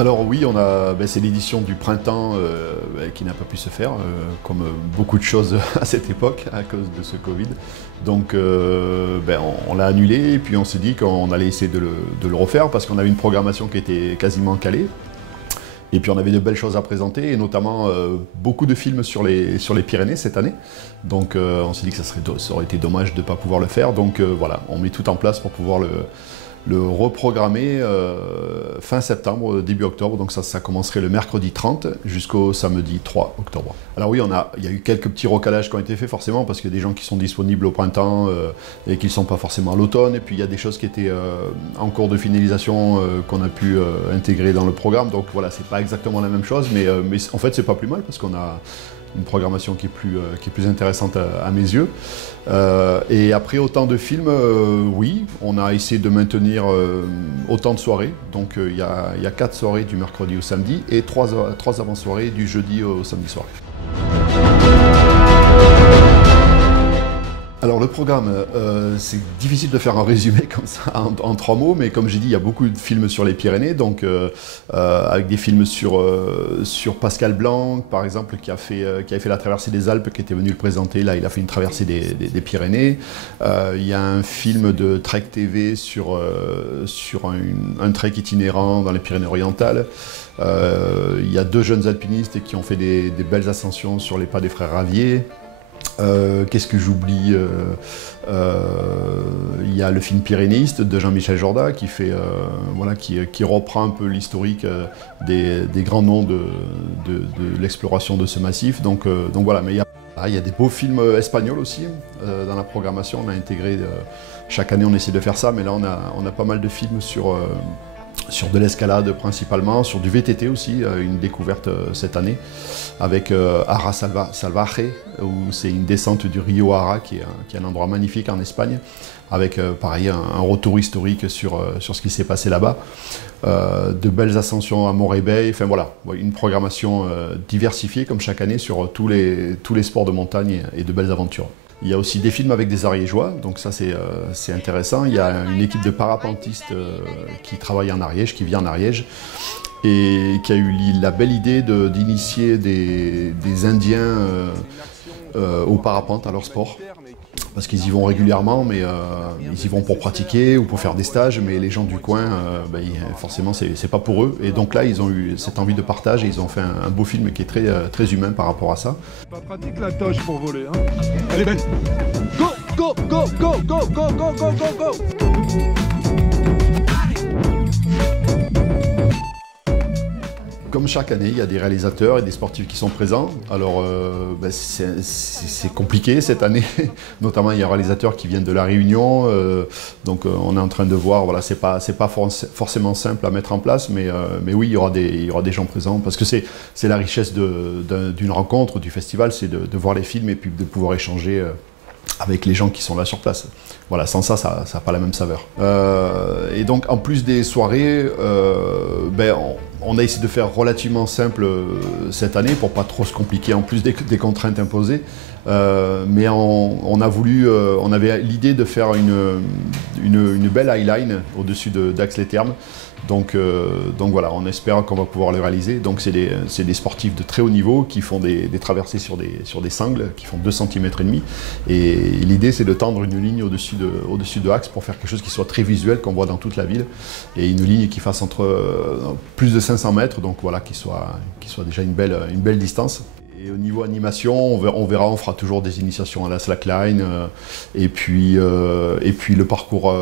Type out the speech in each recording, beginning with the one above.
Alors oui, c'est l'édition du printemps qui n'a pas pu se faire, comme beaucoup de choses à cette époque à cause de ce Covid. Donc on l'a annulé et puis on s'est dit qu'on allait essayer de le refaire parce qu'on avait une programmation qui était quasiment calée. Et puis on avait de belles choses à présenter, et notamment beaucoup de films sur les Pyrénées cette année. Donc on s'est dit que ça aurait été dommage de ne pas pouvoir le faire. Donc voilà, on met tout en place pour pouvoir le reprogrammer fin septembre, début octobre. Donc ça commencerait le mercredi 30 jusqu'au samedi 3 octobre. Alors oui, il y a eu quelques petits recalages qui ont été faits forcément parce qu'il y a des gens qui sont disponibles au printemps et qui ne sont pas forcément à l'automne. Et puis il y a des choses qui étaient en cours de finalisation qu'on a pu intégrer dans le programme. Donc voilà, c'est pas exactement la même chose, mais en fait c'est pas plus mal parce qu'on a une programmation qui est plus intéressante à mes yeux. Et après autant de films, oui, on a essayé de maintenir autant de soirées. Donc il y a 4 soirées du mercredi au samedi et 3 avant-soirées du jeudi au samedi soir. Alors le programme, c'est difficile de faire un résumé comme ça en 3 mots, mais comme j'ai dit, il y a beaucoup de films sur les Pyrénées, donc avec des films sur Pascal Blanc, par exemple, qui avait fait la traversée des Alpes, qui était venu le présenter. Là, il a fait une traversée des Pyrénées. Il y a un film de Trek TV sur un trek itinérant dans les Pyrénées-Orientales. Il y a 2 jeunes alpinistes qui ont fait des belles ascensions sur les pas des frères Ravier. Qu'est-ce que j'oublie? Il y a le film Pyrénéiste de Jean-Michel Jorda qui reprend un peu l'historique des grands noms de l'exploration de ce massif. Donc voilà, mais il y a des beaux films espagnols aussi dans la programmation. On a intégré, chaque année on essaie de faire ça, mais là on a pas mal de films sur de l'escalade principalement, sur du VTT aussi, une découverte cette année, avec Ara Salvaje, où c'est une descente du Rio Ara, qui est un endroit magnifique en Espagne, avec pareil un retour historique sur ce qui s'est passé là-bas, de belles ascensions à Montrebey, enfin voilà, une programmation diversifiée comme chaque année sur tous les sports de montagne et de belles aventures. Il y a aussi des films avec des Ariégeois, donc ça c'est intéressant. Il y a une équipe de parapentistes qui travaille en Ariège, qui vit en Ariège, et qui a eu la belle idée d'initier des Indiens au parapente, à leur sport. Parce qu'ils y vont régulièrement, mais ils y vont pour pratiquer ou pour faire des stages, mais les gens du coin, forcément, c'est pas pour eux. Et donc là, ils ont eu cette envie de partage et ils ont fait un beau film qui est très humain par rapport à ça. C'est pas pratique la toche pour voler, hein. Allez Ben, go, go, go, go, go, go, go, go, go, go. Comme chaque année, il y a des réalisateurs et des sportifs qui sont présents. Alors, c'est compliqué cette année. Notamment, il y a un réalisateur qui vient de La Réunion. Donc, on est en train de voir. Voilà, c'est pas forcément simple à mettre en place, mais oui, il y aura des gens présents parce que c'est la richesse d'une rencontre, du festival, c'est de voir les films et puis de pouvoir échanger avec les gens qui sont là sur place. Voilà, sans ça, ça n'a pas la même saveur. Et donc, en plus des soirées, on a essayé de faire relativement simple cette année pour pas trop se compliquer, en plus des contraintes imposées. Mais on avait l'idée de faire une belle highline au-dessus d'Ax-les-Thermes. Donc voilà, on espère qu'on va pouvoir le réaliser. Donc c'est des sportifs de très haut niveau qui font des traversées sur des sangles qui font 2,5 cm. Et l'idée c'est de tendre une ligne au-dessus de Ax pour faire quelque chose qui soit très visuel, qu'on voit dans toute la ville. Et une ligne qui fasse entre plus de 500 mètres, donc voilà, qui soit déjà une belle distance. Et au niveau animation, on fera toujours des initiations à la slackline, et puis le parcours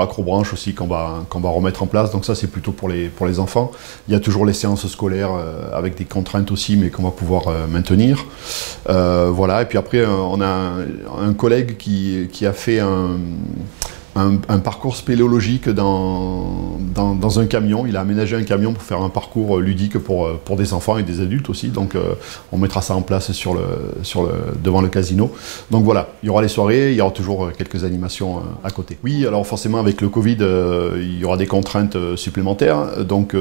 acrobranche aussi qu'on va remettre en place. Donc ça c'est plutôt pour les enfants. Il y a toujours les séances scolaires avec des contraintes aussi, mais qu'on va pouvoir maintenir. Voilà. Et puis après, on a un collègue qui a fait un parcours spéléologique dans un camion. Il a aménagé un camion pour faire un parcours ludique pour des enfants et des adultes aussi. Donc on mettra ça en place devant le casino. Donc voilà, il y aura les soirées, il y aura toujours quelques animations à côté. Oui, alors forcément avec le Covid, il y aura des contraintes supplémentaires. Donc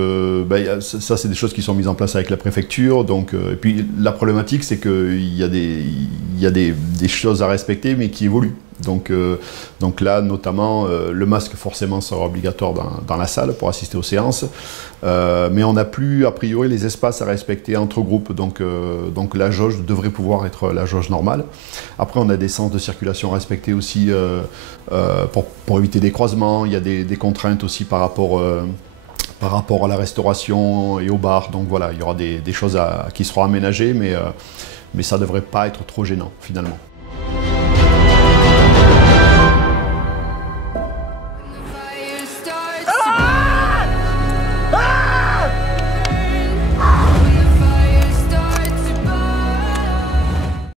ça c'est des choses qui sont mises en place avec la préfecture. Donc, et puis la problématique c'est qu'il y a des choses à respecter mais qui évoluent. Donc là, notamment, le masque forcément sera obligatoire dans la salle pour assister aux séances. Mais on n'a plus, a priori, les espaces à respecter entre groupes. Donc la jauge devrait pouvoir être la jauge normale. Après, on a des sens de circulation respectés aussi pour éviter des croisements. Il y a des contraintes aussi par rapport à la restauration et au bar. Donc voilà, il y aura des choses qui seront aménagées, mais ça ne devrait pas être trop gênant finalement.